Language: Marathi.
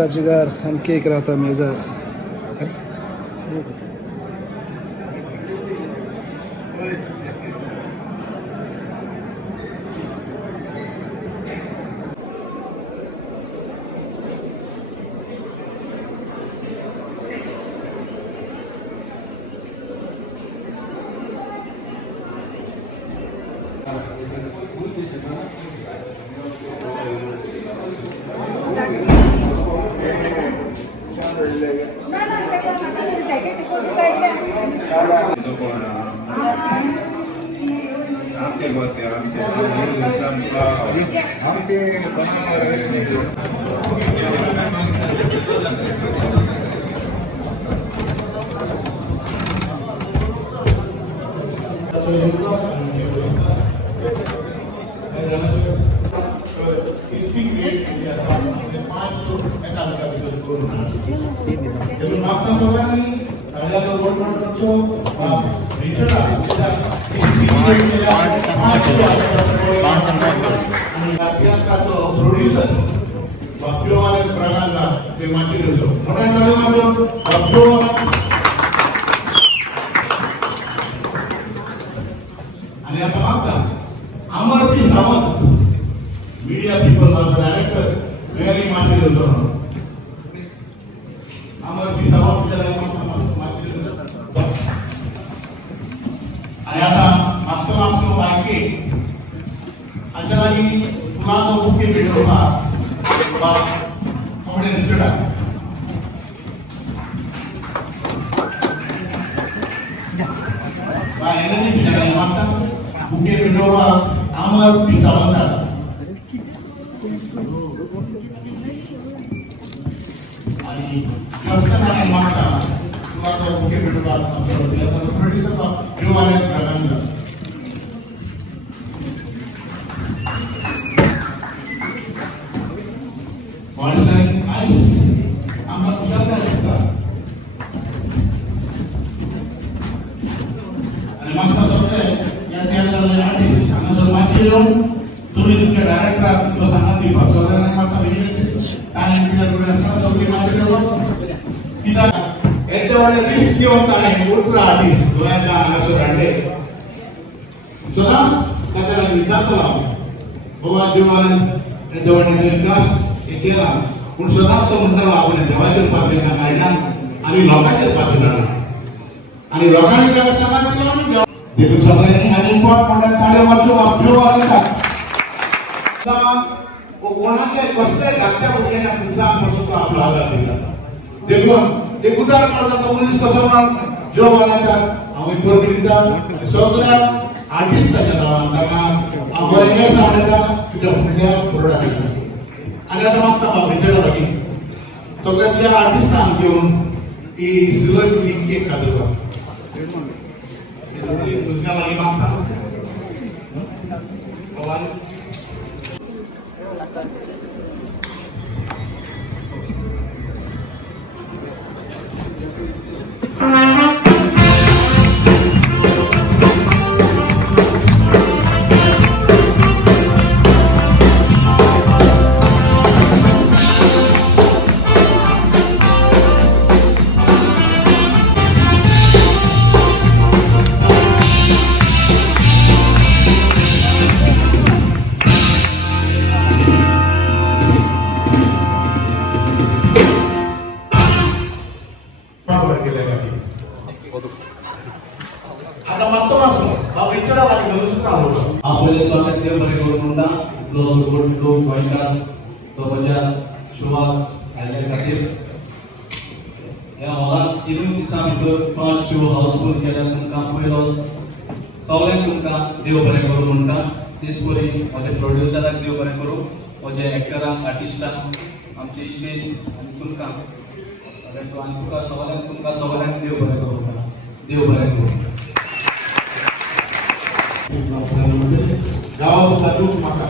जिगर आणि केक राहता मेजर आणि आता मागता Amarji Sawant media people director very material Amarji Sawant आणि आता मागचं मागचं बायके अचानक फुलाचा बुके भेटलो का कपडे रिचडा एनर्जी बिचारा मागता बुके भेटलो का अमर पी सावंत आणि जास्त मागता फुलाचा बुके भेटलो का प्रोड्युसर जीवाने प्रगंड माणसाने आईस आम्हाला विचार काय शकता आणि मागचा शब्द आहे या थिएटरला आर्टिस्ट आणि जर माझी येऊन तुम्ही तुमच्या डायरेक्टर असतील तो सांगा दीपक चौधरी मागचा आणि इंजिनियर असणार चौधरी माझे तिला एतवाले रिस्क होता है ultra artist दोयाचा आलासो रांडे सदास त्याला विचारतो बाबा जीवन एतवाले विकास केला पण सदास तो म्हणतो आपण देवाच्या पातळीला काढणार आणि लोकांच्या पातळीला आणि लोकांनी काय सांगितलं आणि देखो सगळ्यांनी आणि इम्पॉर्टंट ताले वाचो वापरो आला कोणाच्या कसले धाकट्या मुलांना संसारापासून तो आपला आधार दिला देखो ते उदार करता पोलीस कसं जो वाला आम्ही पोरगिरीचा सगळ्या आर्टिस्टच्या नावांना आम्हाला सांगण्याचा तुझ्या फुटल्या प्रोडक्ट आणि आता मागता भेटला बाकी सगळ्यातल्या आर्टिस्टांना घेऊन ती सिल्वर क्लिक केक खाल्लं बा दुसऱ्या मागे मागता आपले स्वागत देव बरे करून म्हणता जो सपोर्ट तो गोंयकार तो म्हज्या शोवाक आयल्या खातीर ह्या हॉलांत तिनूय दिसां भितर 5 शो हाऊसफुल केल्या तुमकां पयलो सगळ्यांक तुमकां देव बरें करून म्हणटा तेच परी म्हज्या प्रोड्युसराक देव बरें करूं म्हज्या एक्टरांक आर्टिस्टांक आमचे इश्टेज आनी तुमकां तुका सगळ्यांक देव बरें करूं म्हणटा देव बरें करूं गावात जातो म्हाका